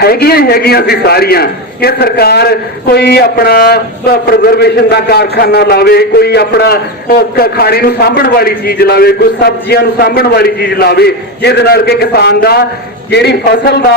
हैगियां सी सारियां कि सरकार कोई अपना प्रिजर्वेशन का कारखाना लावे, कोई अपना खाने नूं सांभण वाली चीज लावे, कोई सब्जियां नूं सांभण वाली चीज लावे, जिहदे नाल कि किसान दा ਜਿਹੜੀ फसल ਦਾ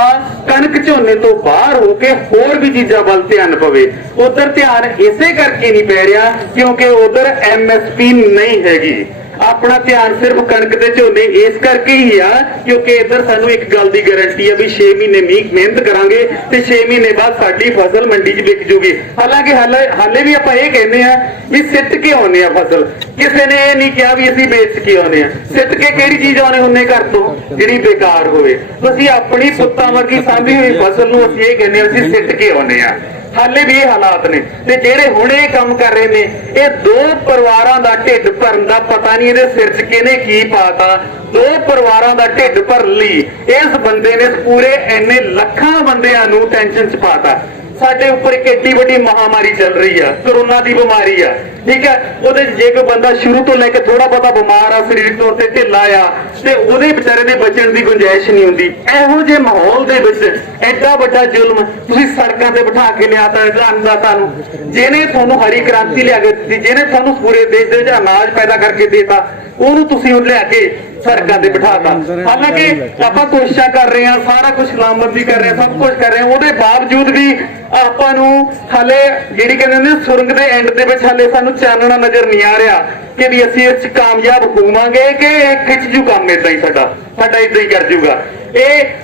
कणक ਝੋਨੇ ਤੋਂ ਬਾਹਰ ਹੋ ਕੇ ਹੋਰ भी चीज़ों ਵੱਲ ध्यान पवे। उधर ध्यान इसे करके नहीं पै रहा क्योंकि उधर MSP नहीं हैगी। अपना ध्यान सिर्फ कणक के झोने इस करके ही आ क्योंकि इधर सानू एक गल की गारंटी है भी 6 महीने मेहनत करांगे तो 6 महीने बाद साडी फसल मंडी च विक जूगी। हालांकि हाले भी आपां ये कहने आ भी सिट के आउने आ फसल, किसी ने ये नहीं कहा भी असीं बेच के आउने आ। सिट के किहड़ी चीज आउने हुन्ने घर तो जिहड़ी बेकार होवे। असीं अपनी पुत्तां वर्गी सांभी हुई फसल नूं असीं ये कहने असीं सिट के आउने आ। हाले भी ये हालात ने ते जेड़े हुणे काम कर रहे ने ये दो परिवारां दा ढिड भरन दा पता नहीं इहदे सिर च किहने की पाता। दो परिवारां दा ढिड भरन लई इस बंदे ने पूरे इन्ने लखां बंदियां नूं टेंशन च पाता। साडे उपर एक एड्डी वड्डी महामारी चल रही है, कोरोना की बीमारी है, ठीक है। उहदे जे कोई बंदा शुरू तो लैके थोड़ा बहुता बीमार आ, शरीर तौर ते ढिला आ ते उहदे बेचारे दे बचण दी गुंजाइश नहीं हुंदी। इहो जे माहौल दे विच एड्डा वड्डा जुल्म तुसीं सड़कां ते बिठा के लियाता अन्नदाता नूं, जिहने तुहानूं हरी क्रांति लिया के दित्ती, जिहने तुहानूं पूरे देश दे विच अनाज पैदा करके देता, ਉਹਨੂੰ ਤੁਸੀਂ ਉਹ ਲਿਆ ਕੇ ਸੜਕਾਂ ਤੇ ਬਿਠਾਤਾ। ਹਾਲਾਂਕਿ ਆਪਾਂ ਕੋਸ਼ਿਸ਼ਾਂ ਕਰ ਰਹੇ ਹਾਂ, ਸਾਰਾ ਕੁਝ ਲਾਮਬੰਦੀ ਕਰ ਰਹੇ ਹਾਂ, ਸਭ ਕੁਝ ਕਰ ਰਹੇ ਹਾਂ, ਉਹਦੇ ਬਾਵਜੂਦ ਵੀ ਆਪਾਂ ਨੂੰ ਹਾਲੇ ਜਿਹੜੀ ਕਹਿੰਦੇ ਨੇ ਸੁਰੰਗ ਦੇ ਐਂਡ ਦੇ ਵਿੱਚ ਹਾਲੇ ਸਾਨੂੰ ਚਾਨਣਾ ਨਜ਼ਰ ਨਹੀਂ ਆ ਰਿਹਾ ਕਿ ਵੀ ਅਸੀਂ ਇਸ 'ਚ ਕਾਮਯਾਬ ਹੋਵਾਂਗੇ ਕਿ ਖਿੱਚ ਜੂ ਕੰਮ ਇਦਾਂ ਹੀ ਸਾਡਾ ਇਦਾਂ ਹੀ ਕਰ ਜੂਗਾ।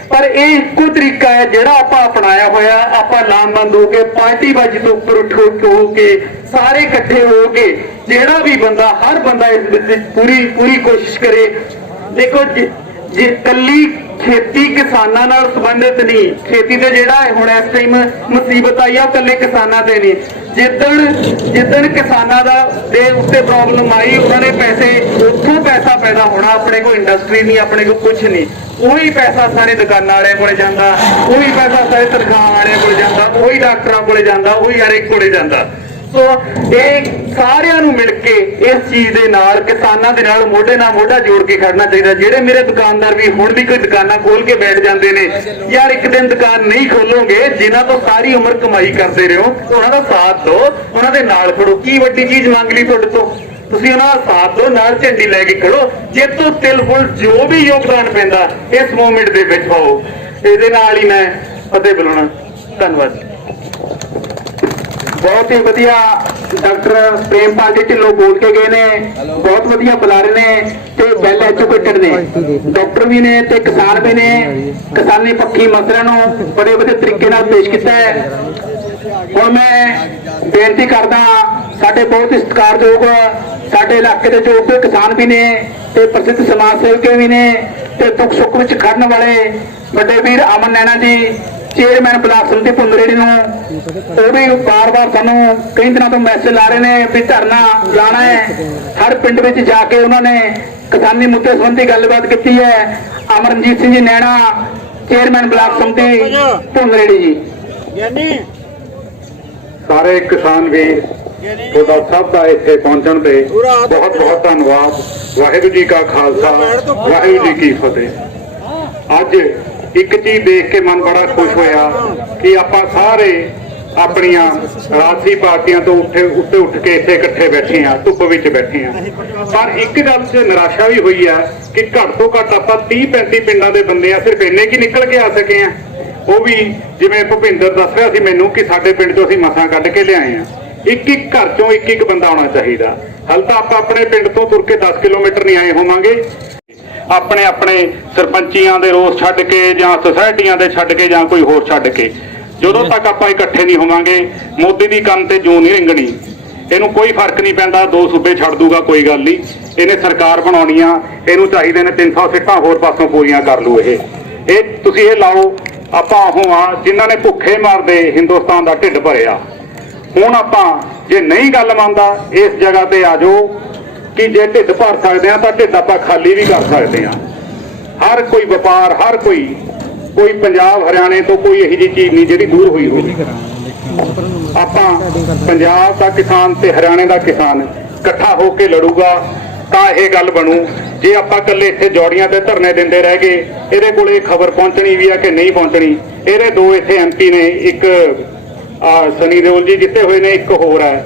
पर एको तरीका है ਜਿਹੜਾ ਆਪਾਂ अपनाया होया। ਆਪਾਂ ਲਾਮਬੰਦ ਹੋ ਕੇ ਪਾਰਟੀਬਾਜ਼ੀ ਤੋਂ ਉੱਪਰ ਉੱਠ ਹੋ ਕੇ ਸਾਰੇ ਇਕੱਠੇ ਹੋ ਕੇ ਜਿਹੜਾ ਵੀ ਬੰਦਾ ਹਰ ਬੰਦਾ ਇਸ ਵਿੱਚ ਪੂਰੀ ਕੋਸ਼ਿਸ਼ ਕਰੇ। देखो जे कली खेती किसानां नाल संबंधित नहीं, खेती ते जिहड़ा हुण इस टाइम मुसीबत आई है कल्ले किसानां ते नहीं। जिद्दण किसानां दा दे उत्ते प्रॉब्लम आई उन्होंने पैसे उत्थों पैसा पैदा होना, अपने को इंडस्ट्री नहीं, अपने को कुछ नहीं। वही पैसा सारे दुकानां वालियां कोले जांदा, वही पैसा सारे तनखाह वालियां कोले जांदा, वही डॉक्टरां कोले जांदा, वही हर एक कोले जांदा। सो ਇਹ ਸਾਰਿਆਂ ਨੂੰ ਮਿਲ ਕੇ ਇਸ ਚੀਜ਼ ਦੇ ਨਾਲ ਕਿਸਾਨਾਂ ਦੇ ਨਾਲ ਮੋਢੇ ਨਾਲ ਮੋਢਾ ਜੋੜ ਕੇ ਖੜਨਾ ਚਾਹੀਦਾ। ਜਿਹੜੇ ਮੇਰੇ ਦੁਕਾਨਦਾਰ ਵੀ ਹੁਣ ਵੀ ਕੋਈ ਦੁਕਾਨਾਂ ਖੋਲ ਕੇ ਬੈਠ ਜਾਂਦੇ ਨੇ, ਯਾਰ ਇੱਕ ਦਿਨ ਦੁਕਾਨ ਨਹੀਂ ਖੋਲੋਗੇ, ਜਿਨ੍ਹਾਂ ਤੋਂ ਸਾਰੀ ਉਮਰ ਕਮਾਈ ਕਰਦੇ ਰਹੋ ਉਹਨਾਂ ਦਾ ਸਾਥ ਦਿਓ, ਉਹਨਾਂ ਦੇ ਨਾਲ ਖੜੋ। ਕੀ ਵੱਡੀ ਚੀਜ਼ ਮੰਗ ਲਈ ਤੁਹਾਡੇ ਤੋਂ, ਤੁਸੀਂ ਉਹਨਾਂ ਦਾ ਸਾਥ ਦਿਓ, ਨਾਲ ਝੰਡੀ ਲੈ ਕੇ ਖੜੋ। ਜੇ ਤੋਂ ਤਿਲ ਫੁੱਲ ਜੋ ਵੀ ਯੋਗਦਾਨ ਪੈਂਦਾ ਇਸ ਮੂਵਮੈਂਟ ਦੇ ਵਿੱਚ ਪਾਓ। ਇਹਦੇ ਨਾਲ ਹੀ ਮੈਂ ਫਤਿਹ ਬੁਲਾਉਣਾ। ਧੰਨਵਾਦ। बहुत ही वधिया डॉक्टर प्रेमपाल जी ढिल्लों बोल के गए ने, बहुत वधिया बुलारे ने ते वैल एजुकेटेड ने डॉक्टर भी ने ते किसान भी ने। किसानी पक्षी मसले नूं बड़े वधिया तरीके नाल पेश किया है। हुण मैं बेनती करदा साडे बहुत ही सत्कारयोग साडे इलाके दे जो किसान भी ने ते प्रसिद्ध समाज सेवक भी ने ते दुख सुख विच खड़न वाले वड्डे वीर अमन नैना जी चेयरमैन ब्लाक समिति पुंदरेड़ी नूं भी बार-बार सानू कई दिनों तो मैसेज ला रहे हैं भी धरना जाना है। हर पिंड में जाके उन्होंने किसानी मुद्दे संबंधी गलबात की है। अमरजीत सिंह जी नैना चेयरमैन ब्लाक समिति पुंदरेड़ी जी। सारे किसान भी ਤੁਹਾਡਾ ਸਭ ਦਾ ਇੱਥੇ ਪਹੁੰਚਣ ਤੇ ਬਹੁਤ ਬਹੁਤ ਧੰਨਵਾਦ। ਵਾਹਿਗੁਰੂ ਜੀ ਕਾ ਖਾਲਸਾ ਵਾਹਿਗੁਰੂ ਜੀ ਕੀ ਫਤਿਹ। ਅੱਜ ਇੱਕ ਚੀਜ਼ ਦੇਖ ਕੇ ਮਨ ਬੜਾ ਖੁਸ਼ ਹੋਇਆ ਕਿ ਆਪਾਂ ਸਾਰੇ ਆਪਣੀਆਂ ਰਾਜਸੀ ਪਾਰਟੀਆਂ ਤੋਂ ਉੱਤੇ ਉੱਠ ਕੇ ਇੱਥੇ ਇਕੱਠੇ ਬੈਠੇ ਆ, ਧੁੱਪ ਵਿੱਚ ਬੈਠੇ ਆ। ਪਰ ਇੱਕ ਗੱਲ 'ਚ ਨਿਰਾਸ਼ਾ ਵੀ ਹੋਈ ਆ ਕਿ ਘੱਟ ਤੋਂ ਘੱਟ ਆਪਾਂ 30-35 ਪਿੰਡਾਂ ਦੇ ਬੰਦੇ ਆ, ਸਿਰਫ ਇੰਨੇ ਕੀ ਨਿਕਲ ਕੇ ਆ ਸਕੇ ਆ। ਉਹ ਵੀ ਜਿਵੇਂ ਭੁਪਿੰਦਰ ਦੱਸ ਰਿਹਾ ਸੀ ਮੈਨੂੰ ਕਿ ਸਾਡੇ ਪਿੰਡ ਤੋਂ ਅਸੀਂ ਮਸਾਂ ਕੱਢ ਕੇ ਲਿਆਏ ਆ। ਇੱਕ ਘਰ ਚੋਂ ਇੱਕ ਬੰਦਾ ਆਉਣਾ ਚਾਹੀਦਾ। ਹਾਲੇ ਤਾਂ ਆਪਾਂ ਆਪਣੇ ਪਿੰਡ ਤੋਂ ਤੁਰ ਕੇ 10 ਕਿਲੋਮੀਟਰ ਨਹੀਂ ਆਏ ਹੋਵਾਂਗੇ। ਆਪਣੇ ਆਪਣੇ ਸਰਪੰਚੀਆਂ ਦੇ ਰੋਸ ਛੱਡ ਕੇ ਜਾਂ ਸੁਸਾਇਟੀਆਂ ਦੇ ਛੱਡ ਕੇ ਜਾਂ ਕੋਈ ਹੋਰ ਛੱਡ ਕੇ ਜਦੋਂ ਤੱਕ ਆਪਾਂ ਇਕੱਠੇ ਨਹੀਂ ਹੋਵਾਂਗੇ ਮੋਦੀ ਦੀ ਕੰਨ ਤੇ ਜੂੰ ਨਹੀਂ ਰਿੰਗਣੀ। ਇਹਨੂੰ ਕੋਈ ਫਰਕ ਨਹੀਂ ਪੈਂਦਾ, 2 ਸੂਬੇ ਛੱਡ ਦੂਗਾ ਕੋਈ ਗੱਲ ਨਹੀਂ। ਇਹਨੇ ਸਰਕਾਰ ਬਣਾਉਣੀ ਆ, ਇਹਨੂੰ ਚਾਹੀਦੇ ਨੇ 300 ਸੀਟਾਂ ਹੋਰ ਪਾਸੋਂ ਪੂਰੀਆਂ ਕਰ ਲੂ। ਇਹ ਤੁਸੀਂ ਇਹ ਲਾਓ। ਆਪਾਂ ਉਹ ਆ ਜਿਨ੍ਹਾਂ ਨੇ ਭੁੱਖੇ ਮਾਰਦੇ ਹਿੰਦੁਸਤਾਨ ਦਾ ਢਿੱਡ ਭਰਿਆ। ਹੁਣ ਆਪਾਂ ਜੇ ਨਹੀਂ ਗੱਲ ਮੰਨਦਾ ਇਸ ਜਗ੍ਹਾ ਤੇ ਆ ਜਾਓ ਕਿ ਜੇ ਢਿੱਡ ਭਰ ਸਕਦੇ ਆ ਤਾਂ ਢਿੱਡ ਆਪਾਂ ਖਾਲੀ ਵੀ ਕਰ ਸਕਦੇ ਆ। ਹਰ ਕੋਈ ਵਪਾਰ, ਹਰ ਕੋਈ ਪੰਜਾਬ ਹਰਿਆਣੇ ਤੋਂ ਕੋਈ ਇਹੋ ਜਿਹੀ ਚੀਜ਼ ਨਹੀਂ ਜਿਹੜੀ ਦੂਰ ਹੋਈ ਹੋਵੇ। ਆਪਾਂ ਪੰਜਾਬ ਦਾ ਕਿਸਾਨ ਤੇ ਹਰਿਆਣੇ ਦਾ ਕਿਸਾਨ ਇਕੱਠਾ ਹੋ ਕੇ ਲੜੂਗਾ ਤਾਂ ਇਹ ਗੱਲ ਬਣੂ। ਜੇ ਆਪਾਂ ਇਕੱਲੇ ਇੱਥੇ ਜੋੜੀਆਂ ਤੇ ਧਰਨੇ ਦਿੰਦੇ ਰਹਿ ਗਏ, ਇਹਦੇ ਕੋਲੇ ਖਬਰ ਪਹੁੰਚਣੀ ਵੀ ਆ ਕਿ ਨਹੀਂ ਪਹੁੰਚਣੀ। ਇਹਦੇ ਦੋ ਇੱਥੇ ਐਮਪੀ ਨੇ, ਇੱਕ ਸਨੀ ਦਿਓਲ ਜੀ ਜਿੱਤੇ ਹੋਏ ਨੇ, ਇੱਕ ਹੋਰ ਹੈ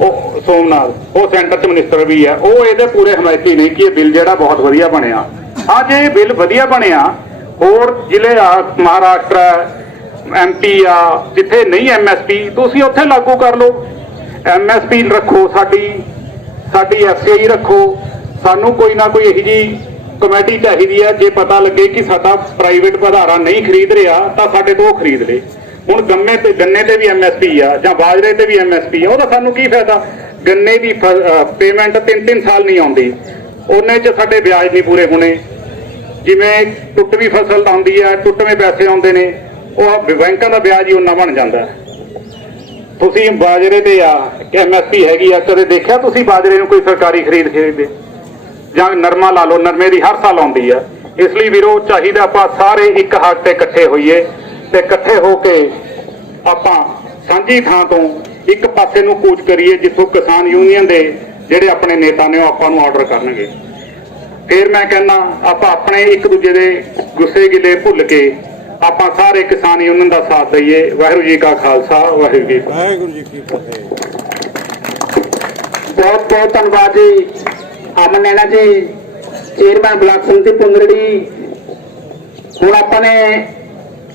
ਉਹ ਸੋਮਨਾਥ, ਉਹ ਸੈਂਟਰ 'ਚ ਮਿਨਿਸਟਰ ਵੀ ਆ। ਉਹ ਇਹਦੇ ਪੂਰੇ ਹਮਾਇਤੀ ਨਹੀਂ ਕਿ ਇਹ ਬਿੱਲ ਜਿਹੜਾ ਬਹੁਤ ਵਧੀਆ ਬਣਿਆ। ਹਾਂ, ਜੇ ਇਹ ਬਿੱਲ ਵਧੀਆ ਬਣਿਆ, ਹੋਰ ਜ਼ਿਲ੍ਹੇ ਆ, ਮਹਾਰਾਸ਼ਟਰ ਐਮਪੀ ਆ ਜਿੱਥੇ ਨਹੀਂ ਐਮਐਸਪੀ, ਤੁਸੀਂ ਉੱਥੇ ਲਾਗੂ ਕਰ ਲਓ। ਐਮਐਸਪੀ ਰੱਖੋ, ਸਾਡੀ ਐਫਸੀਆਈ ਰੱਖੋ। ਸਾਨੂੰ ਕੋਈ ਨਾ ਕੋਈ ਇਹੋ ਜਿਹੀ ਕਮੇਟੀ ਚਾਹੀਦੀ ਹੈ, ਜੇ ਪਤਾ ਲੱਗੇ ਕਿ ਸਾਡਾ ਪ੍ਰਾਈਵੇਟ ਭੰਡਾਰਾ ਨਹੀਂ ਖਰੀਦ ਰਿਹਾ ਤਾਂ ਸਾਡੇ ਤੋਂ ਉਹ ਖਰੀਦ ਲੇ। ਹੁਣ ਗੰਨੇ ਤੇ ਵੀ ਐਮਐਸਪੀ ਆ ਜਾਂ ਬਾਜਰੇ ਤੇ ਵੀ ਐਮਐਸਪੀ ਆ, ਉਹਦਾ ਸਾਨੂੰ ਕੀ ਫਾਇਦਾ? ਗੰਨੇ ਦੀ ਪੇਮੈਂਟ 3-3 ਸਾਲ ਨਹੀਂ ਆਉਂਦੀ, ਉਹਨੇ 'ਚ ਸਾਡੇ ਵਿਆਜ ਨਹੀਂ ਪੂਰੇ ਹੋਣੇ। ਜਿਵੇਂ ਟੁੱਟਵੀਂ ਫਸਲ ਆਉਂਦੀ ਆ, ਟੁੱਟਵੇਂ ਪੈਸੇ ਆਉਂਦੇ ਨੇ, ਉਹ ਬੈਂਕਾਂ ਦਾ ਵਿਆਜ ਹੀ ਉਹਨਾਂ ਬਣ ਜਾਂਦਾ। ਤੁਸੀਂ ਬਾਜਰੇ ਤੇ ਆ ਐਮਐਸਪੀ ਹੈਗੀ ਆ, ਕਦੇ ਦੇਖਿਆ ਤੁਸੀਂ ਬਾਜਰੇ ਨੂੰ ਕੋਈ ਸਰਕਾਰੀ ਖਰੀਦਦੇ? ਜਾਂ ਨਰਮਾ ਲਾ ਲਓ, ਨਰਮੇ ਦੀ ਹਰ ਸਾਲ ਆਉਂਦੀ ਆ। ਇਸ ਲਈ ਵੀਰੋ, ਚਾਹੀਦਾ ਆਪਾਂ ਸਾਰੇ ਇੱਕ ਹੱਕ ਤੇ ਇਕੱਠੇ ਹੋਈਏ ਤੇ ਇਕੱਠੇ ਹੋ ਕੇ ਆਪਾਂ ਸਾਂਝੀ ਥਾਂ ਤੋਂ ਇੱਕ ਪਾਸੇ ਨੂੰ ਕੂਚ ਕਰੀਏ, ਜਿੱਥੋਂ ਕਿਸਾਨ ਯੂਨੀਅਨ ਦੇ ਜਿਹੜੇ ਆਪਣੇ ਨੇਤਾ ਨੇ ਉਹ ਆਪਾਂ ਨੂੰ ਆਰਡਰ ਕਰਨਗੇ। ਫਿਰ ਮੈਂ ਕਹਿੰਦਾ, ਆਪਾਂ ਆਪਣੇ ਇੱਕ ਦੂਜੇ ਦੇ ਗੁੱਸੇ ਗਿਲੇ ਭੁੱਲ ਕੇ ਆਪਾਂ ਸਾਰੇ ਕਿਸਾਨ ਯੂਨੀਅਨ ਦਾ ਸਾਥ ਦਈਏ। ਵਾਹਿਗੁਰੂ ਜੀ ਕਾ ਖਾਲਸਾ, ਵਾਹਿਗੁਰੂ ਜੀ ਕੀ ਫਤਿਹ। ਬਹੁਤ ਬਹੁਤ ਧੰਨਵਾਦ ਜੀ ਅਮਨ ਨੈਣਾ ਜੀ, ਚੇਅਰਮੈਨ ਬਲਾਕ ਸੰਮਤੀ ਪੁੰਦਰੜੀ। ਹੁਣ ਆਪਾਂ ਨੇ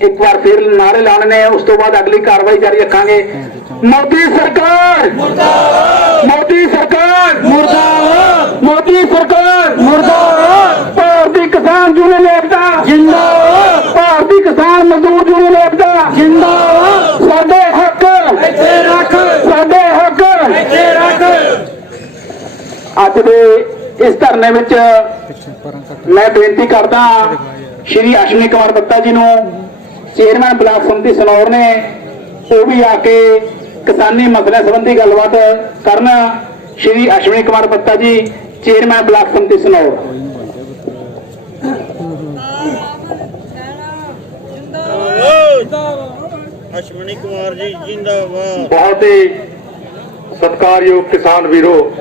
ਇੱਕ ਵਾਰ ਫਿਰ ਨਾਰੇ ਲਾਉਣੇ ਨੇ, ਉਸ ਤੋਂ ਬਾਅਦ ਅਗਲੀ ਕਾਰਵਾਈ ਜਾਰੀ ਰੱਖਾਂਗੇ। ਮੋਦੀ ਸਰਕਾਰ ਮੁਰਦਾਬਾਦ, ਮੋਦੀ ਸਰਕਾਰ ਮੁਰਦਾਬਾਦ, ਮੋਦੀ ਸਰਕਾਰ ਮੁਰਦਾਬਾਦ। ਭਾਰਤੀ ਕਿਸਾਨ ਯੂਨੀਅਨ ਏਕਤਾ ਜਿੰਦਾਬਾਦ, ਭਾਰਤੀ ਕਿਸਾਨ ਮਜ਼ਦੂਰ ਯੂਨੀਅਨ ਏਕਤਾ ਜਿੰਦਾਬਾਦ। ਸਾਡੇ ਹੱਕ ਇੱਥੇ ਰੱਖ, ਸਾਡੇ ਹੱਕ ਇੱਥੇ ਰੱਖ। ਅੱਜ ਦੇ ਇਸ ਧਰਨੇ ਵਿੱਚ ਮੈਂ ਬੇਨਤੀ ਕਰਦਾ ਸ਼੍ਰੀ ਅਸ਼ਵਨੀ ਕੁਮਾਰ ਦੱਤਾ ਜੀ ਨੂੰ, ਚੇਅਰਮੈਨ ਬਲਾਕ ਸੰਮਤੀ ਸਨੌਰ ਨੇ, ਉਹ ਵੀ ਆ ਕੇ ਕਿਸਾਨੀ ਮਸਲਿਆਂ ਸੰਬੰਧੀ ਗੱਲਬਾਤ ਕਰਨ। ਸ਼੍ਰੀ ਅਸ਼ਵਨੀ ਕੁਮਾਰ ਦੱਤਾ ਜੀ, ਚੇਅਰਮੈਨ ਬਲਾਕ ਸੰਮਤੀ ਸਨੌਰ। ਅਸ਼ਵਨੀ ਕੁਮਾਰ ਜੀ ਜਿੰਦਾਬਾਦ। ਬਹੁਤ ਹੀ ਸਤਿਕਾਰਯੋਗ ਕਿਸਾਨ ਵੀਰੋ,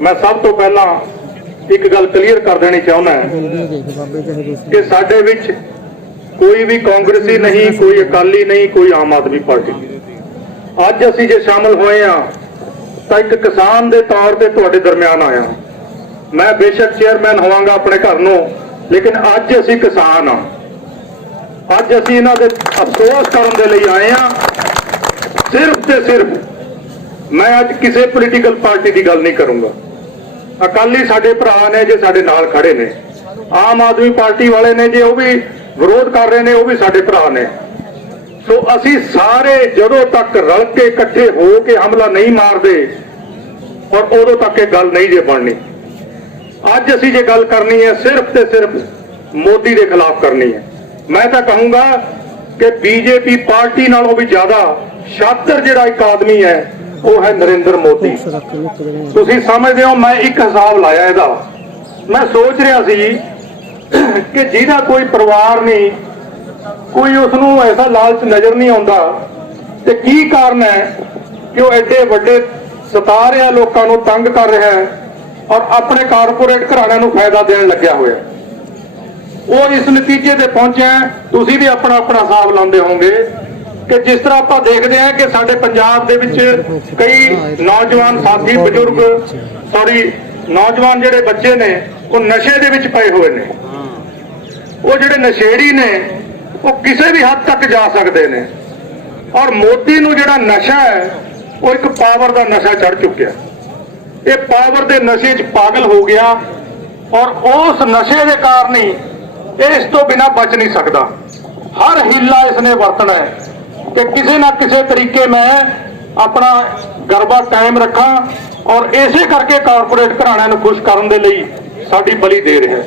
ਮੈਂ ਸਭ ਤੋਂ ਪਹਿਲਾਂ ਇੱਕ ਗੱਲ ਕਲੀਅਰ ਕਰ ਦੇਣੀ ਚਾਹੁੰਦਾ ਕਿ ਸਾਡੇ ਵਿੱਚ ਕੋਈ ਵੀ ਕਾਂਗਰਸੀ ਨਹੀਂ, ਕੋਈ ਅਕਾਲੀ ਨਹੀਂ, ਕੋਈ ਆਮ ਆਦਮੀ ਪਾਰਟੀ। ਅੱਜ ਅਸੀਂ ਜੇ ਸ਼ਾਮਲ ਹੋਏ ਆ ਤਾਂ ਇੱਕ ਕਿਸਾਨ ਦੇ ਤੌਰ ਤੇ ਤੁਹਾਡੇ ਦਰਮਿਆਨ ਆਇਆ। ਮੈਂ ਬੇਸ਼ੱਕ ਚੇਅਰਮੈਨ ਹੋਵਾਂਗਾ ਆਪਣੇ ਘਰ ਨੂੰ, ਲੇਕਿਨ ਅੱਜ ਅਸੀਂ ਕਿਸਾਨ ਆ। ਅੱਜ ਅਸੀਂ ਇਹਨਾਂ ਦੇ ਅਫਸੋਸ ਕਰਨ ਦੇ ਲਈ ਆਏ ਆ। ਸਿਰਫ ਤੇ ਸਿਰਫ ਮੈਂ ਅੱਜ ਕਿਸੇ ਪੋਲੀਟੀਕਲ ਪਾਰਟੀ ਦੀ ਗੱਲ ਨਹੀਂ ਕਰੂੰਗਾ। ਅਕਾਲੀ ਸਾਡੇ ਭਰਾ ਨੇ ਜੇ ਸਾਡੇ ਨਾਲ ਖੜੇ ਨੇ, ਆਮ ਆਦਮੀ ਪਾਰਟੀ ਵਾਲੇ ਨੇ ਜੇ ਉਹ ਵੀ ਵਿਰੋਧ ਕਰ ਰਹੇ ਨੇ, ਉਹ ਵੀ ਸਾਡੇ ਭਰਾ ਨੇ। ਸੋ ਅਸੀਂ ਸਾਰੇ ਜਦੋਂ ਤੱਕ ਰਲ ਕੇ ਇਕੱਠੇ ਹੋ ਕੇ ਹਮਲਾ ਨਹੀਂ ਮਾਰਦੇ, ਔਰ ਉਦੋਂ ਤੱਕ ਇਹ ਗੱਲ ਨਹੀਂ ਜੇ ਬਣਨੀ। ਅੱਜ ਅਸੀਂ ਜੇ ਗੱਲ ਕਰਨੀ ਹੈ, ਸਿਰਫ ਤੇ ਸਿਰਫ ਮੋਦੀ ਦੇ ਖਿਲਾਫ ਕਰਨੀ ਹੈ। ਮੈਂ ਤਾਂ ਕਹੂੰਗਾ ਕਿ ਬੀਜੇਪੀ ਪਾਰਟੀ ਨਾਲੋਂ ਵੀ ਜ਼ਿਆਦਾ ਸ਼ਾਤਰ ਜਿਹੜਾ ਇੱਕ ਆਦਮੀ ਹੈ ਉਹ ਹੈ ਨਰਿੰਦਰ ਮੋਦੀ। ਤੁਸੀਂ ਸਮਝਦੇ ਹੋ, ਮੈਂ ਇੱਕ ਹਿਸਾਬ ਲਾਇਆ ਇਹਦਾ। ਮੈਂ ਸੋਚ ਰਿਹਾ ਸੀ ਕਿ ਜਿਹਦਾ ਕੋਈ ਪਰਿਵਾਰ ਨਹੀਂ, ਕੋਈ ਉਸ ਨੂੰ ਐਸਾ ਲਾਲਚ ਨਜ਼ਰ ਨਹੀਂ ਆਉਂਦਾ, ਤੇ ਕੀ ਕਾਰਨ ਹੈ ਕਿ ਉਹ ਐਡੇ ਵੱਡੇ ਸਤਾ ਰਿਹਾ, ਲੋਕਾਂ ਨੂੰ ਤੰਗ ਕਰ ਰਿਹਾ ਹੈ, ਔਰ ਆਪਣੇ ਕਾਰਪੋਰੇਟ ਘਰਾਣਿਆਂ ਨੂੰ ਫਾਇਦਾ ਦੇਣ ਲੱਗਿਆ ਹੋਇਆ। ਉਹ ਇਸ ਨਤੀਜੇ ਤੇ ਪਹੁੰਚਿਆ। ਤੁਸੀਂ ਵੀ ਆਪਣਾ ਆਪਣਾ ਹਿਸਾਬ ਲਾਉਂਦੇ ਹੋਵੋਗੇ ਕਿ ਜਿਸ ਤਰ੍ਹਾਂ ਆਪਾਂ ਦੇਖਦੇ ਹਾਂ ਕਿ ਸਾਡੇ ਪੰਜਾਬ ਦੇ ਵਿੱਚ ਕਈ ਨੌਜਵਾਨ ਸਾਥੀ, ਬਜ਼ੁਰਗ, ਨੌਜਵਾਨ ਜਿਹੜੇ ਬੱਚੇ ਨੇ ਉਹ ਨਸ਼ੇ ਦੇ ਵਿੱਚ ਪਏ ਹੋਏ ਨੇ। ਉਹ ਜਿਹੜੇ ਨਸ਼ੇੜੀ ਨੇ ਉਹ ਕਿਸੇ ਵੀ ਹੱਦ ਤੱਕ ਜਾ ਸਕਦੇ ਨੇ, ਔਰ ਮੋਦੀ ਨੂੰ ਜਿਹੜਾ ਨਸ਼ਾ ਹੈ ਉਹ ਇੱਕ ਪਾਵਰ ਦਾ ਨਸ਼ਾ ਚੜ ਚੁੱਕਿਆ। ਇਹ ਪਾਵਰ ਦੇ ਨਸ਼ੇ 'ਚ ਪਾਗਲ ਹੋ ਗਿਆ, ਔਰ ਉਸ ਨਸ਼ੇ ਦੇ ਕਾਰਨ ਹੀ ਇਹ ਇਸ ਤੋਂ ਬਿਨਾਂ ਬਚ ਨਹੀਂ ਸਕਦਾ। ਹਰ ਹੀਲਾ ਇਸਨੇ ਵਰਤਣਾ ਹੈ ਕਿ ਕਿਸੇ ਨਾ ਕਿਸੇ ਤਰੀਕੇ ਮੈਂ ਆਪਣਾ ਗਰਬਾ ਕਾਇਮ ਰੱਖਾਂ, ਔਰ ਇਸੇ ਕਰਕੇ ਕਾਰਪੋਰੇਟ ਘਰਾਣਿਆਂ ਨੂੰ ਖੁਸ਼ ਕਰਨ ਦੇ ਲਈ ਸਾਡੀ ਬਲੀ ਦੇ ਰਿਹਾ।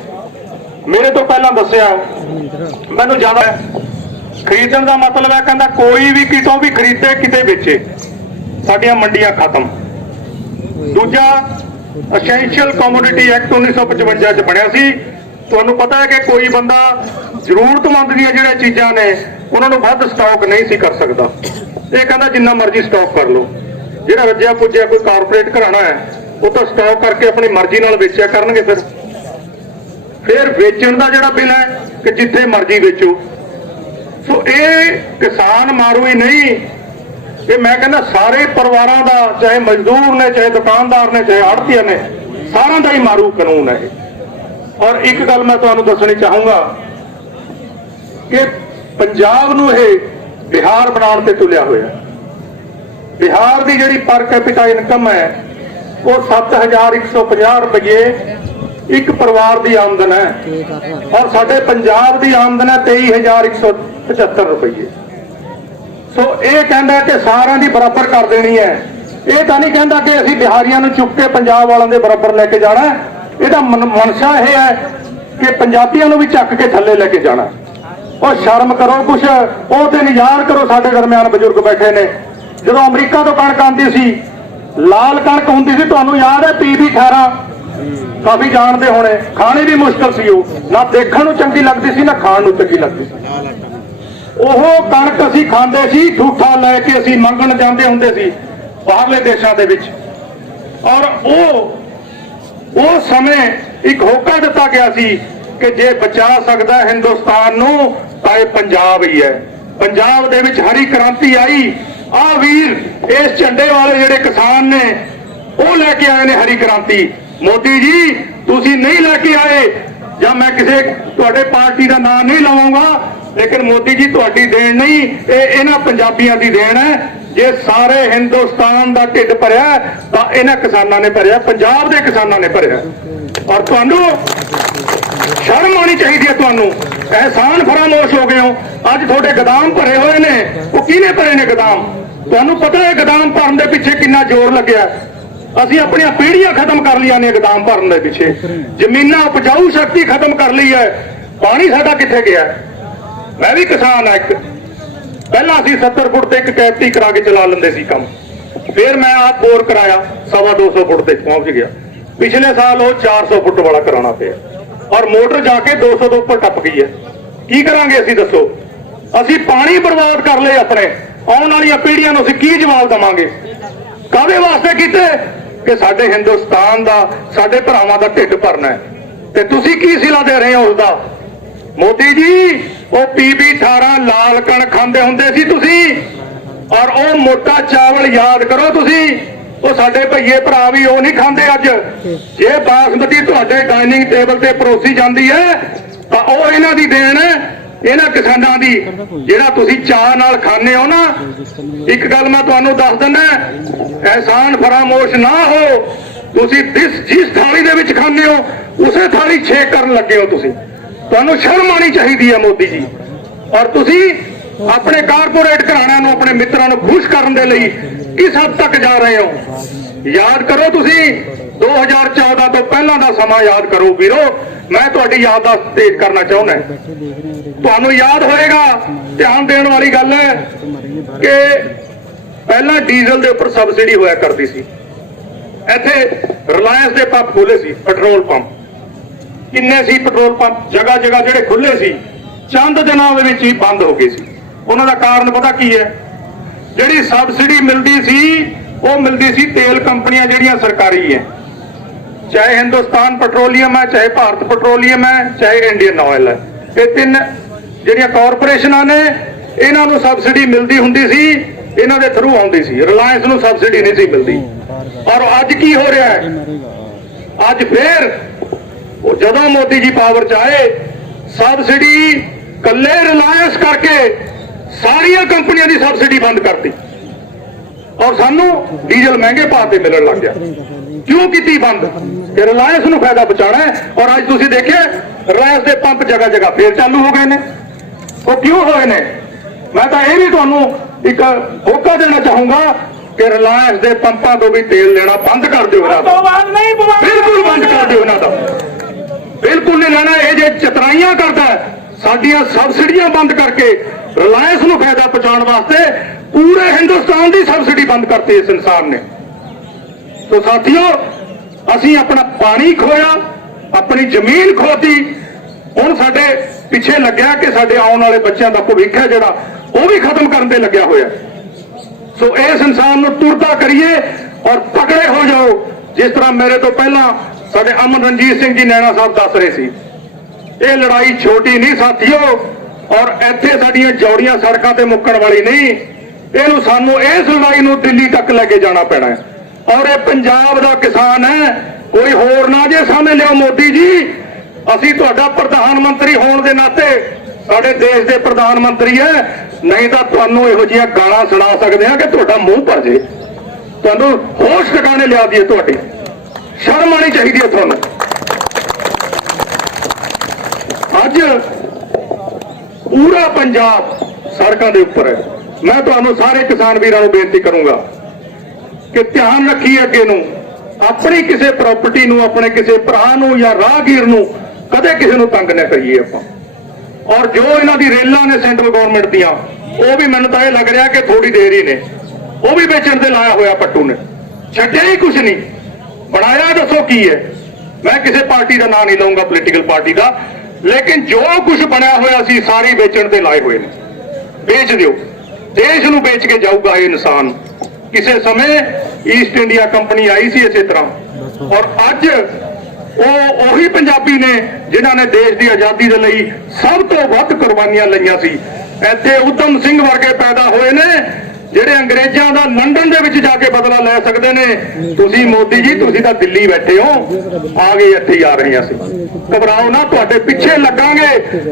ਮੇਰੇ ਤੋਂ ਪਹਿਲਾਂ ਦੱਸਿਆ, ਮੈਨੂੰ ਜ਼ਿਆਦਾ ਖਰੀਦਣ ਦਾ ਮਤਲਬ ਹੈ, ਕਹਿੰਦਾ ਕੋਈ ਵੀ ਕਿਤੋਂ ਵੀ ਖਰੀਦੇ ਕਿਤੇ ਵੇਚੇ, ਸਾਡੀਆਂ ਮੰਡੀਆਂ ਖਤਮ। ਦੂਜਾ, ਐਸੈਂਸ਼ੀਅਲ ਕਮੋਡਿਟੀ ਐਕਟ 1955 ਚ ਬਣਿਆ ਸੀ। ਤੁਹਾਨੂੰ ਪਤਾ ਹੈ ਕਿ ਕੋਈ ਬੰਦਾ ਜ਼ਰੂਰਤਮੰਦ ਦੀਆਂ ਜਿਹੜੀਆਂ ਚੀਜ਼ਾਂ ਨੇ ਉਹਨਾਂ ਨੂੰ ਵੱਧ ਸਟਾਕ ਨਹੀਂ ਸੀ ਕਰ ਸਕਦਾ। ਇਹ ਕਹਿੰਦਾ ਜਿੰਨਾ ਮਰਜ਼ੀ ਸਟਾਕ ਕਰ ਲਓ। ਜਿਹੜਾ ਰੱਜਿਆ ਪੁੱਜਿਆ ਕੋਈ ਕਾਰਪੋਰੇਟ ਘਰਾਣਾ ਹੈ ਉਹ ਤਾਂ ਸਟਾਕ ਕਰਕੇ ਆਪਣੀ ਮਰਜ਼ੀ ਨਾਲ ਵੇਚਿਆ ਕਰਨਗੇ। ਫਿਰ ਵੇਚਣ ਦਾ ਜਿਹੜਾ ਬਿੱਲ ਹੈ ਕਿ ਜਿੱਥੇ ਮਰਜ਼ੀ ਵੇਚੋ। ਸੋ ਇਹ ਕਿਸਾਨ ਮਾਰੂ ਹੀ ਨਹੀਂ, ਇਹ ਮੈਂ ਕਹਿੰਦਾ ਸਾਰੇ ਪਰਿਵਾਰਾਂ ਦਾ, ਚਾਹੇ ਮਜ਼ਦੂਰ ਨੇ, ਚਾਹੇ ਦੁਕਾਨਦਾਰ ਨੇ, ਚਾਹੇ ਆੜ੍ਹਤੀਏ ਨੇ, ਸਾਰਿਆਂ ਦਾ ਹੀ ਮਾਰੂ ਕਾਨੂੰਨ ਹੈ ਇਹ। ਔਰ ਇੱਕ ਗੱਲ ਮੈਂ ਤੁਹਾਨੂੰ ਦੱਸਣੀ ਚਾਹੂੰਗਾ ਕਿ ਪੰਜਾਬ ਨੂੰ ਇਹ ਬਿਹਾਰ ਬਣਾਉਣ ਤੇ ਤੁਲਿਆ ਹੋਇਆ। ਬਿਹਾਰ ਦੀ ਜਿਹੜੀ ਪਰ ਕੈਪੀਟਾ ਇਨਕਮ ਹੈ ਉਹ 7,150 ਰੁਪਏ ਇੱਕ ਪਰਿਵਾਰ ਦੀ ਆਮਦਨ ਹੈ, ਔਰ ਸਾਡੇ ਪੰਜਾਬ ਦੀ ਆਮਦਨ ਹੈ 23,175 ਰੁਪਏ। ਸੋ ਇਹ ਕਹਿੰਦਾ ਕਿ ਸਾਰਿਆਂ ਦੀ ਬਰਾਬਰ ਕਰ ਦੇਣੀ ਹੈ। ਇਹ ਤਾਂ ਨਹੀਂ ਕਹਿੰਦਾ ਕਿ ਅਸੀਂ ਬਿਹਾਰੀਆਂ ਨੂੰ ਚੁੱਕ ਕੇ ਪੰਜਾਬ ਵਾਲਿਆਂ ਦੇ ਬਰਾਬਰ ਲੈ ਕੇ ਜਾਣਾ। ਇਹਦਾ ਮਨਸ਼ਾ ਇਹ ਹੈ ਕਿ ਪੰਜਾਬੀਆਂ ਨੂੰ ਵੀ ਚੱਕ ਕੇ ਥੱਲੇ ਲੈ ਕੇ ਜਾਣਾ। ਉਹ ਸ਼ਰਮ ਕਰੋ ਕੁਛ, ਉਹ ਤੇ ਨਿਜ਼ਾਰ ਕਰੋ। ਸਾਡੇ ਦਰਮਿਆਨ ਬਜ਼ੁਰਗ ਬੈਠੇ ਨੇ, ਜਦੋਂ ਅਮਰੀਕਾ ਤੋਂ ਕਣਕ ਆਉਂਦੀ ਸੀ, ਲਾਲ ਕਣਕ ਹੁੰਦੀ ਸੀ, ਤੁਹਾਨੂੰ ਯਾਦ ਹੈ PB 18, ਕਾਫੀ ਜਾਣਦੇ ਹੋਣੇ। ਖਾਣੀ ਵੀ ਮੁਸ਼ਕਲ ਸੀ, ਉਹ ਨਾ ਦੇਖਣ ਨੂੰ ਚੰਗੀ ਲੱਗਦੀ ਸੀ, ਨਾ ਖਾਣ ਨੂੰ ਚੰਗੀ ਲੱਗਦੀ ਸੀ। ਉਹ ਕਣਕ ਅਸੀਂ ਖਾਂਦੇ ਸੀ, ਠੂਠਾ ਲੈ ਕੇ ਅਸੀਂ ਮੰਗਣ ਜਾਂਦੇ ਹੁੰਦੇ ਸੀ ਬਾਹਰਲੇ ਦੇਸ਼ਾਂ ਦੇ ਵਿੱਚ। ਔਰ ਉਹ ਸਮੇਂ ਇੱਕ ਹੋਕਾ ਦਿੱਤਾ ਗਿਆ ਸੀ ਕਿ ਜੇ ਬਚਾ ਸਕਦਾ ਹਿੰਦੁਸਤਾਨ ਨੂੰ ਤਾਂ ਇਹ ਪੰਜਾਬ ਹੀ ਹੈ। ਪੰਜਾਬ ਦੇ ਵਿੱਚ ਹਰੀ ਕ੍ਰਾਂਤੀ ਆਈ। ਆਹ ਵੀਰ ਇਸ ਝੰਡੇ ਵਾਲੇ ਜਿਹੜੇ ਕਿਸਾਨ ਨੇ ਉਹ ਲੈ ਕੇ ਆਏ ਨੇ ਹਰੀ ਕ੍ਰਾਂਤੀ। ਮੋਦੀ ਜੀ ਤੁਸੀਂ ਨਹੀਂ ਲੈ ਕੇ ਆਏ, ਜਾਂ ਮੈਂ ਕਿਸੇ ਤੁਹਾਡੇ ਪਾਰਟੀ ਦਾ ਨਾਮ ਨਹੀਂ ਲਵਾਂਗਾ, ਲੇਕਿਨ ਮੋਦੀ ਜੀ ਤੁਹਾਡੀ ਦੇਣ ਨਹੀਂ, ਇਹ ਇਹਨਾਂ ਪੰਜਾਬੀਆਂ ਦੀ ਦੇਣ ਹੈ। ਜੇ ਸਾਰੇ ਹਿੰਦੁਸਤਾਨ ਦਾ ਢਿੱਡ ਭਰਿਆ ਤਾਂ ਇਹਨਾਂ ਕਿਸਾਨਾਂ ਨੇ ਭਰਿਆ, ਪੰਜਾਬ ਦੇ ਕਿਸਾਨਾਂ ਨੇ ਭਰਿਆ। ਔਰ ਤੁਹਾਨੂੰ ਸ਼ਰਮ ਆਉਣੀ ਚਾਹੀਦੀ ਹੈ। ਤੁਹਾਨੂੰ ਅਹਿਸਾਨ ਫਰਾਮੋਸ਼ ਹੋ ਗਏ ਹੋ। ਅੱਜ ਤੁਹਾਡੇ ਗੋਦਾਮ ਭਰੇ ਹੋਏ ਨੇ, ਉਹ ਕਿਹਨੇ ਭਰੇ ਨੇ ਗੋਦਾਮ? ਤੁਹਾਨੂੰ ਪਤਾ ਹੈ ਗੋਦਾਮ ਭਰਨ ਦੇ ਪਿੱਛੇ ਕਿੰਨਾ ਜ਼ੋਰ ਲੱਗਿਆ। ਅਸੀਂ ਆਪਣੀਆਂ ਪੀੜ੍ਹੀਆਂ ਖਤਮ ਕਰ ਲਈਆਂ ਨੇ ਗੋਦਾਮ ਭਰਨ ਦੇ ਪਿੱਛੇ, ਜ਼ਮੀਨਾਂ ਉਪਜਾਊ ਸ਼ਕਤੀ ਖਤਮ ਕਰ ਲਈ ਹੈ। ਪਾਣੀ ਸਾਡਾ ਕਿੱਥੇ ਗਿਆ? ਮੈਂ ਵੀ ਕਿਸਾਨ ਹਾਂ ਇੱਕ। ਪਹਿਲਾਂ ਅਸੀਂ 70 ਫੁੱਟ ਤੇ ਇੱਕ ਕੈਪਟੀ ਕਰਾ ਕੇ ਚਲਾ ਲੈਂਦੇ ਸੀ ਕੰਮ, ਫਿਰ ਮੈਂ ਆਪ ਬੋਰ ਕਰਾਇਆ 250 ਫੁੱਟ ਤੇ ਪਹੁੰਚ ਗਿਆ। ਪਿਛਲੇ ਸਾਲ ਉਹ 400 ਫੁੱਟ ਵਾਲਾ ਕਰਾਉਣਾ ਪਿਆ, ਔਰ ਮੋਟਰ ਜਾ ਕੇ 200 ਤੋਂ ਉੱਪਰ ਟੱਪ ਗਈ ਹੈ। ਕੀ ਕਰਾਂਗੇ ਅਸੀਂ ਦੱਸੋ? ਅਸੀਂ ਪਾਣੀ ਬਰਬਾਦ ਕਰ ਲਏ ਆਪਣੇ, ਆਉਣ ਵਾਲੀਆਂ ਪੀੜ੍ਹੀਆਂ ਨੂੰ ਅਸੀਂ ਕੀ ਜਵਾਬ ਦੇਵਾਂਗੇ? ਕਾਹਦੇ ਵਾਸਤੇ ਕੀਤੇ? ਕਿ ਸਾਡੇ ਹਿੰਦੁਸਤਾਨ ਦਾ, ਸਾਡੇ ਭਰਾਵਾਂ ਦਾ ਢਿੱਡ ਭਰਨਾ ਹੈ। ਤੇ ਤੁਸੀਂ ਕੀ ਸਿਲਾ ਦੇ ਰਹੇ ਹੋ ਉਸਦਾ? ਮੋਦੀ ਜੀ ਉਹ PB 18 ਲਾਲ ਕਣਕ ਖਾਂਦੇ ਹੁੰਦੇ ਸੀ ਤੁਸੀਂ, ਔਰ ਉਹ ਮੋਟਾ ਚਾਵਲ ਯਾਦ ਕਰੋ ਤੁਸੀਂ। ਉਹ ਸਾਡੇ ਭਈਏ ਭਰਾ ਵੀ ਉਹ ਨਹੀਂ ਖਾਂਦੇ ਅੱਜ। ਜੇ ਬਾਸਮਤੀ ਤੁਹਾਡੇ ਡਾਈਨਿੰਗ ਟੇਬਲ ਤੇ ਪਰੋਸੀ ਜਾਂਦੀ ਹੈ ਤਾਂ ਉਹ ਇਹਨਾਂ ਦੀ ਦੇਣ ਹੈ, ਇਹਨਾਂ ਕਿਸਾਨਾਂ ਦੀ, ਜਿਹੜਾ ਤੁਸੀਂ ਚਾਹ ਨਾਲ ਖਾਂਦੇ ਹੋ ਨਾ। ਇੱਕ ਗੱਲ ਮੈਂ ਤੁਹਾਨੂੰ ਦੱਸ ਦਿੰਦਾ, ਅਹਿਸਾਨ ਫਰਾਮੋਸ਼ ਨਾ ਹੋ। ਤੁਸੀਂ ਜਿਸ ਥਾਲੀ ਦੇ ਵਿੱਚ ਖਾਂਦੇ ਹੋ ਉਸੇ ਥਾਲੀ ਛੇਕ ਕਰਨ ਲੱਗੇ ਹੋ ਤੁਸੀਂ। ਤੁਹਾਨੂੰ ਸ਼ਰਮ ਆਉਣੀ ਚਾਹੀਦੀ ਹੈ ਮੋਦੀ ਜੀ। ਔਰ ਤੁਸੀਂ ਆਪਣੇ ਕਾਰਪੋਰੇਟ ਘਰਾਣਿਆਂ ਨੂੰ, ਆਪਣੇ ਮਿੱਤਰਾਂ ਨੂੰ ਖੁਸ਼ ਕਰਨ ਦੇ ਲਈ ਕਿਸ ਹੱਦ ਤੱਕ ਜਾ ਰਹੇ ਹੋ? ਯਾਦ ਕਰੋ ਤੁਸੀਂ 2014 ਤੋਂ ਪਹਿਲਾਂ ਦਾ ਸਮਾਂ ਯਾਦ ਕਰੋ ਵੀਰੋ। ਮੈਂ ਤੁਹਾਡੀ ਯਾਦਦਾਸ਼ਤ ਤੇਜ਼ ਕਰਨਾ ਚਾਹੁੰਦਾ। ਤੁਹਾਨੂੰ ਯਾਦ ਹੋਏਗਾ, ਧਿਆਨ ਦੇਣ ਵਾਲੀ ਗੱਲ ਹੈ ਕਿ ਪਹਿਲਾਂ ਡੀਜ਼ਲ ਦੇ ਉੱਪਰ ਸਬਸਿਡੀ ਹੋਇਆ ਕਰਦੀ ਸੀ। ਇੱਥੇ ਰਿਲਾਇੰਸ ਦੇ ਪੰਪ ਖੋਲੇ ਸੀ, ਪੈਟਰੋਲ ਪੰਪ ਕਿੰਨੇ ਸੀ? ਪੈਟਰੋਲ ਪੰਪ ਜਗ੍ਹਾ ਜਗ੍ਹਾ ਜਿਹੜੇ ਖੁੱਲੇ ਸੀ, ਚੰਦ ਦਿਨਾਂ ਦੇ ਵਿੱਚ ਹੀ ਬੰਦ ਹੋ ਗਏ ਸੀ। ਉਹਨਾਂ ਦਾ ਕਾਰਨ ਪਤਾ ਕੀ ਹੈ? ਜਿਹੜੀ ਸਬਸਿਡੀ ਮਿਲਦੀ ਸੀ ਉਹ ਮਿਲਦੀ ਸੀ ਤੇਲ ਕੰਪਨੀਆਂ ਜਿਹੜੀਆਂ ਸਰਕਾਰੀ ਹੈ, ਚਾਹੇ ਹਿੰਦੁਸਤਾਨ ਪੈਟਰੋਲੀਅਮ ਹੈ, ਚਾਹੇ ਭਾਰਤ ਪੈਟਰੋਲੀਅਮ ਹੈ, ਚਾਹੇ ਇੰਡੀਅਨ ਆਇਲ ਹੈ। ਇਹ ਤਿੰਨ ਜਿਹੜੀਆਂ ਕਾਰਪੋਰੇਸ਼ਨਾਂ ਨੇ, ਇਹਨਾਂ ਨੂੰ ਸਬਸਿਡੀ ਮਿਲਦੀ ਹੁੰਦੀ ਸੀ, ਇਹਨਾਂ ਦੇ ਥਰੂ ਆਉਂਦੀ ਸੀ। ਰਿਲਾਇੰਸ ਨੂੰ ਸਬਸਿਡੀ ਨਹੀਂ ਸੀ ਮਿਲਦੀ। ਔਰ ਅੱਜ ਕੀ ਹੋ ਰਿਹਾ ਹੈ? ਅੱਜ ਫੇਰ ਜਦੋਂ ਮੋਦੀ ਜੀ ਪਾਵਰ 'ਚ ਆਏ, ਸਬਸਿਡੀ ਕੱਲੇ ਰਿਲਾਇੰਸ ਕਰਕੇ ਸਾਰੀਆਂ ਕੰਪਨੀਆਂ ਦੀ ਸਬਸਿਡੀ ਬੰਦ ਕਰਤੀ, ਔਰ ਸਾਨੂੰ ਡੀਜ਼ਲ ਮਹਿੰਗੇ ਭਾਅ ਤੇ ਮਿਲਣ ਲੱਗ ਗਿਆ। ਕਿਉਂ ਕੀਤੀ ਬੰਦ? ਕਿ ਰਿਲਾਇੰਸ ਨੂੰ ਫਾਇਦਾ ਪਹੁੰਚਾਉਣਾ ਹੈ। ਔਰ ਅੱਜ ਤੁਸੀਂ ਦੇਖਿਆ ਰਿਲਾਇੰਸ ਦੇ ਪੰਪ ਜਗ੍ਹਾ ਜਗ੍ਹਾ ਫੇਰ ਚਾਲੂ ਹੋ ਗਏ ਨੇ। ਉਹ ਕਿਉਂ ਹੋਏ ਨੇ? ਮੈਂ ਤਾਂ ਇਹ ਵੀ ਤੁਹਾਨੂੰ ਇੱਕ ਹੋਕਾ ਦੇਣਾ ਚਾਹੂੰਗਾ ਕਿ ਰਿਲਾਇੰਸ ਦੇ ਪੰਪਾਂ ਤੋਂ ਵੀ ਤੇਲ ਲੈਣਾ ਬੰਦ ਕਰ ਦਿਓ ਇਹਨਾਂ ਦਾ, ਬਿਲਕੁਲ ਬੰਦ ਕਰ ਦਿਓ ਇਹਨਾਂ ਦਾ, ਬਿਲਕੁਲ ਨਹੀਂ ਲੈਣਾ। ਇਹ ਜੇ ਚਤਰਾਈਆਂ ਕਰਦਾ ਸਾਡੀਆਂ ਸਬਸਿਡੀਆਂ ਬੰਦ ਕਰਕੇ ਰਿਲਾਇੰਸ ਨੂੰ ਫਾਇਦਾ ਪਹੁੰਚਾਉਣ ਵਾਸਤੇ, ਪੂਰੇ ਹਿੰਦੁਸਤਾਨ ਦੀ ਸਬਸਿਡੀ ਬੰਦ ਕਰਤੀ ਇਸ ਇਨਸਾਨ ਨੇ। ਤੋ ਸਾਥੀਓ, ਅਸੀਂ ਆਪਣਾ ਪਾਣੀ ਖੋਇਆ, ਆਪਣੀ ਜ਼ਮੀਨ ਖੋਤੀ, ਹੁਣ ਸਾਡੇ ਪਿੱਛੇ ਲੱਗਿਆ ਕਿ ਸਾਡੇ ਆਉਣ ਵਾਲੇ ਬੱਚਿਆਂ ਦਾ ਭਵਿੱਖ ਹੈ ਜਿਹੜਾ, ਉਹ ਵੀ ਖਤਮ ਕਰਨ ਤੇ ਲੱਗਿਆ ਹੋਇਆ। ਸੋ ਇਸ ਇਨਸਾਨ ਨੂੰ ਤੁਰਦਾ ਕਰੀਏ ਔਰ ਤਕੜੇ ਹੋ ਜਾਓ। ਜਿਸ ਤਰ੍ਹਾਂ ਮੇਰੇ ਤੋਂ ਪਹਿਲਾਂ ਸਾਡੇ ਅਮਨ ਰਣਜੀਤ ਸਿੰਘ ਜੀ ਨੈਣਾ ਸਾਹਿਬ ਦੱਸ ਰਹੇ ਸੀ, ਇਹ ਲੜਾਈ ਛੋਟੀ ਨਹੀਂ ਸਾਥੀਓ, ਔਰ ਇੱਥੇ ਸਾਡੀਆਂ ਜੌੜੀਆਂ ਸੜਕਾਂ ਤੇ ਮੁੱਕਣ ਵਾਲੀ ਨਹੀਂ। ਇਹਨੂੰ ਸਾਨੂੰ ਇਸ ਲੜਾਈ ਨੂੰ ਦਿੱਲੀ ਤੱਕ ਲੈ ਕੇ ਜਾਣਾ ਪੈਣਾ ਹੈ। ਔਰ ਇਹ ਪੰਜਾਬ ਦਾ ਕਿਸਾਨ ਹੈ, ਕੋਈ ਹੋਰ ਨਾ ਜੇ ਸਮਝ ਲਿਓ ਮੋਦੀ ਜੀ, ਅਸੀਂ ਤੁਹਾਡਾ ਪ੍ਰਧਾਨ ਮੰਤਰੀ ਹੋਣ ਦੇ ਨਾਤੇ ਸਾਡੇ ਦੇਸ਼ ਦੇ ਪ੍ਰਧਾਨ ਮੰਤਰੀ ਹੈ, ਨਹੀਂ ਤਾਂ ਤੁਹਾਨੂੰ ਇਹੋ ਜਿਹੀਆਂ ਗਾਲਾਂ ਸੁਣਾ ਸਕਦੇ ਹਾਂ ਕਿ ਤੁਹਾਡਾ ਮੂੰਹ ਭਰ ਜੇ, ਤੁਹਾਨੂੰ ਹੋਸ਼ ਟਿਕਾਣੇ ਲਿਆ ਦਈਏ। ਤੁਹਾਡੀ ਸ਼ਰਮ ਆਣੀ ਚਾਹੀਦੀ ਹੈ ਤੁਹਾਨੂੰ। ਅੱਜ ਪੂਰਾ ਪੰਜਾਬ ਸੜਕਾਂ ਦੇ ਉੱਪਰ ਹੈ। ਮੈਂ ਤੁਹਾਨੂੰ ਸਾਰੇ ਕਿਸਾਨ ਵੀਰਾਂ ਨੂੰ ਬੇਨਤੀ ਕਰੂੰਗਾ ਕਿ ਧਿਆਨ ਰੱਖੀਏ ਅੱਗੇ ਨੂੰ, ਆਪਣੀ ਕਿਸੇ ਪ੍ਰਾਪਰਟੀ ਨੂੰ, ਆਪਣੇ ਕਿਸੇ ਭਰਾ ਨੂੰ ਜਾਂ ਰਾਹਗੀਰ ਨੂੰ ਕਦੇ ਕਿਸੇ ਨੂੰ ਤੰਗ ਨਾ ਕਰੀਏ ਆਪਾਂ। ਔਰ ਜੋ ਇਹਨਾਂ ਦੀ ਰੇਲਾਂ ਨੇ ਸੈਂਟਰਲ ਗਵਰਨਮੈਂਟ ਦੀਆਂ, ਉਹ ਵੀ ਮੈਨੂੰ ਤਾਂ ਇਹ ਲੱਗ ਰਿਹਾ ਕਿ ਥੋੜੀ ਦੇਰ ਹੀ ਨੇ, ਉਹ ਵੀ ਵੇਚਣ ਤੇ ਲਾਇਆ ਹੋਇਆ ਪੱਟੂ ਨੇ, ਛੱਡਿਆ ਹੀ ਕੁਝ ਨਹੀਂ। ਬਣਾਇਆ ਦੱਸੋ ਕੀ ਹੈ? ਮੈਂ ਕਿਸੇ ਪਾਰਟੀ ਦਾ ਨਾਂ ਨਹੀਂ ਲਵਾਂਗਾ, ਪੋਲੀਟੀਕਲ ਪਾਰਟੀ ਦਾ, ਲੇਕਿਨ ਜੋ ਕੁਝ ਬਣਿਆ ਹੋਇਆ ਸੀ ਸਾਰੇ ਵੇਚਣ ਤੇ ਲਾਏ ਹੋਏ ਨੇ। ਵੇਚ ਦਿਓ, ਦੇਸ਼ ਨੂੰ ਵੇਚ ਕੇ ਜਾਊਗਾ ਇਹ ਇਨਸਾਨ। ਕਿਸੇ ਸਮੇਂ ਈਸਟ ਇੰਡੀਆ ਕੰਪਨੀ ਆਈ ਸੀ ਇਸੇ ਤਰ੍ਹਾਂ, ਔਰ ਅੱਜ ਉਹ ਉਹੀ ਪੰਜਾਬੀ ਨੇ ਜਿਨ੍ਹਾਂ ਨੇ ਦੇਸ਼ ਦੀ ਆਜ਼ਾਦੀ ਦੇ ਲਈ ਸਭ ਤੋਂ ਵੱਧ ਕੁਰਬਾਨੀਆਂ ਲਈਆਂ ਸੀ। ਇੱਥੇ ਉਦਮ ਸਿੰਘ ਵਰਗੇ ਪੈਦਾ ਹੋਏ ਨੇ ਜਿਹੜੇ ਅੰਗਰੇਜ਼ਾਂ ਦਾ ਲੰਡਨ ਦੇ ਵਿੱਚ ਜਾ ਕੇ ਬਦਲਾ ਲੈ ਸਕਦੇ ਨੇ। ਤੁਸੀਂ ਮੋਦੀ ਜੀ, ਤੁਸੀਂ ਤਾਂ ਦਿੱਲੀ ਬੈਠੇ ਹੋ, ਆ ਗਏ ਇੱਥੇ ਹੀ ਆ ਰਹੇ ਹਾਂ ਅਸੀਂ। ਘਬਰਾਓ ਨਾ, ਤੁਹਾਡੇ ਪਿੱਛੇ ਲੱਗਾਂਗੇ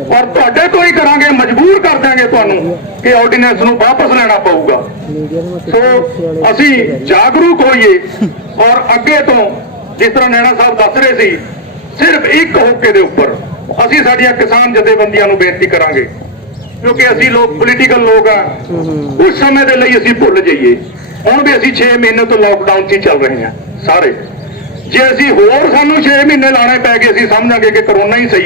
ਔਰ ਤੁਹਾਡੇ ਤੋਂ ਹੀ ਕਰਾਂਗੇ, ਮਜਬੂਰ ਕਰ ਦਾਂਗੇ ਤੁਹਾਨੂੰ ਕਿ ਆਰਡੀਨੈਂਸ ਨੂੰ ਵਾਪਸ ਲੈਣਾ ਪਊਗਾ। ਸੋ ਅਸੀਂ ਜਾਗਰੂਕ ਹੋਈਏ ਔਰ ਅੱਗੇ ਤੋਂ ਜਿਸ ਤਰ੍ਹਾਂ ਨੈਣਾ ਸਾਹਿਬ ਦੱਸ ਰਹੇ ਸੀ, ਸਿਰਫ ਇੱਕ ਹੋਕੇ ਦੇ ਉੱਪਰ ਅਸੀਂ ਸਾਡੀਆਂ ਕਿਸਾਨ ਜਥੇਬੰਦੀਆਂ ਨੂੰ ਬੇਨਤੀ ਕਰਾਂਗੇ, ਕਿਉਂਕਿ ਅਸੀਂ ਲੋਕ ਪੋਲੀਟੀਕਲ ਲੋਕ ਆ, ਉਸ ਸਮੇਂ ਦੇ ਲਈ ਅਸੀਂ ਭੁੱਲ ਜਾਈਏ। ਹੁਣ ਵੀ ਅਸੀਂ 6 ਮਹੀਨੇ ਤੋਂ ਲਾਕਡਾਊਨ 'ਚ ਹੀ ਚੱਲ ਰਹੇ ਹਾਂ ਸਾਰੇ। ਜੇ ਅਸੀਂ ਹੋਰ ਸਾਨੂੰ 6 ਮਹੀਨੇ ਲਾਣੇ ਪੈ ਗਏ, ਅਸੀਂ ਸਮਝਾਂਗੇ ਕਿ ਕਰੋਨਾ ਹੀ ਸਹੀ